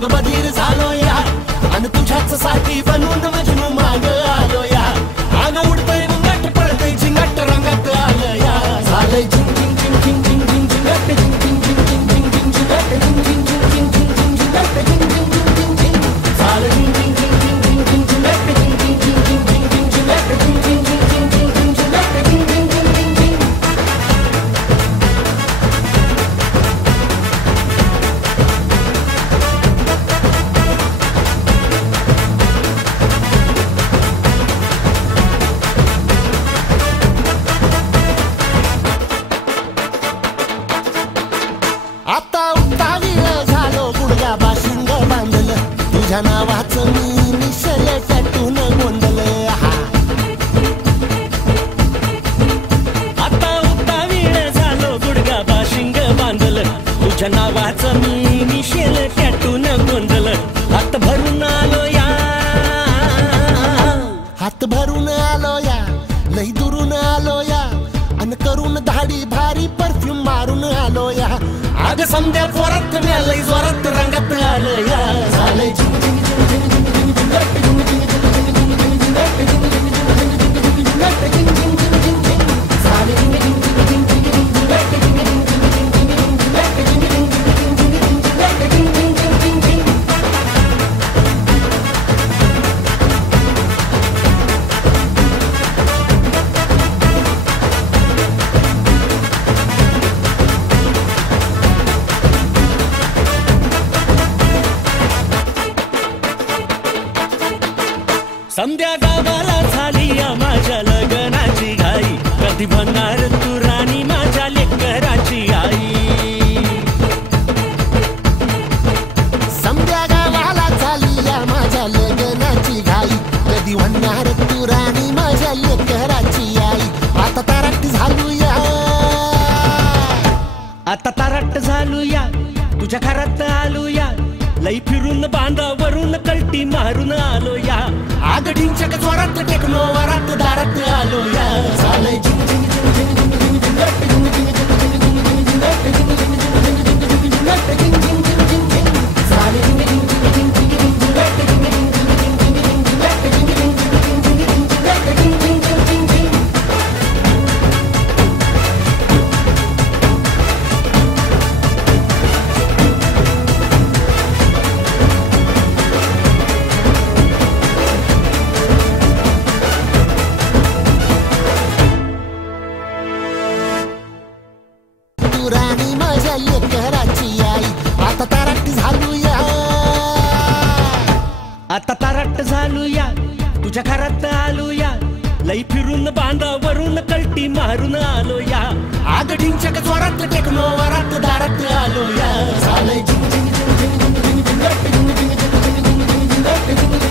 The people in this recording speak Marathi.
अग बधीर झालो या आणि तुझ्याच साठी बनून मजनू माग आलो या अग उडतय मुंगट पडतय झिंगट रंगात आलं या झालंय झिंग झिंग झिंग झिंग झिंग झिंग झिंगट झिंग झिंग झिंग झिंग झिंग झिंग झिंगट झिंग झिंग झिंग झिंग झिंग झिंग झिंगट झिंग झिंग झिंग झिंग झिंग झालं झिंग झिंग झिंग झिंग झिंग झिंग झिंगट झिंग झिंग झिंग झिंग झिंग झिंग झिंगट झिंग झिंग झिंग झिंग झिंग झिंग झिंग झिंग झिंग झिंगट झिंग झिंग झिंग झिंग झिंग आता उतावीळ झालो गुडघा बाशिंग बांधलं तुझ्या नावाचं मी निशल टॅटून गोंधलं आता उतावीळ झालो गुडघा बाशिंग बांधलं तुझ्या नावाचं मी निशेल टॅटून गोंधलं हात भरून आलो या हात भरून आलो या लई दुरून आलो या अन करून धाडी भारी परफ्यूम मारून आलो या अग समद्या पोरात लई जोरात रंगात आलं या झालंय झिंग झिंग झिंग झिंग झिंग झिंग झिंगट झिंग झिंग झिंग झिंग झिंग झिंगट झिंग झिंग झिंग झिंग झिंग झिंगट झिंग झिंग झिंग झिंग झिंग झालंय झिंग झिंग झिंग झिंग झिंग झिंगट झिंग झिंग झिंग झिंग झिंग झिंगट झिंग झिंग झिंग झिंग झिंग झिंगट झिंग झिंग झिंग झिंग झिंग समद्या गावाला झाली या माझ्या लग्नाची घाई कधी बनणार तू राणी माझ्या लेकराची आई समद्या गावाला झाली या माझ्या लग्नाची घाई कधी म्हणणार तू राणी माझ्या लेकराची आई आता ताराट झालो या आता ताराट झालो या तुझ्या घरात आलो या लई फिरून बांधावरून कल्टी मारून आलो या आग ढिंचक जोरात टेकलो वरात दारात आलो या झालंय झिंग झिंग झिंग झिंग झिंग झिंग झिंगट झिंग झिंग झिंग झिंग झिंग झिंग झिंगट झिंग झिंग झिंग झिंग झिंग झिंग झिंगट झिंग झिंग झिंग झिंग झिंग झालंय झिंग झिंग झिंग झिंग झिंग झिंग झिंगट झिंग झिंग झिंग झिंग झिंग झिंगट झिंग झिंग झिंग झिंग झिंग झिंगट झिंग झिंग झिंग झिंग झिंग राणी माझ्या लेकराची आई आता ताराट झालो या आता ताराट झालो या तुझ्या घरात आलो या लई फिरून बांधावरून कल्टी मारून आलो या आग ढिंचक जोरात टेकलो वरात दारात आलो या झालंय झिंग झिंग झिंग झिंग झिंग झिंग झिंगट झिंग झिंग झिंग झिंग झिंग झिंगट झिंग झिंग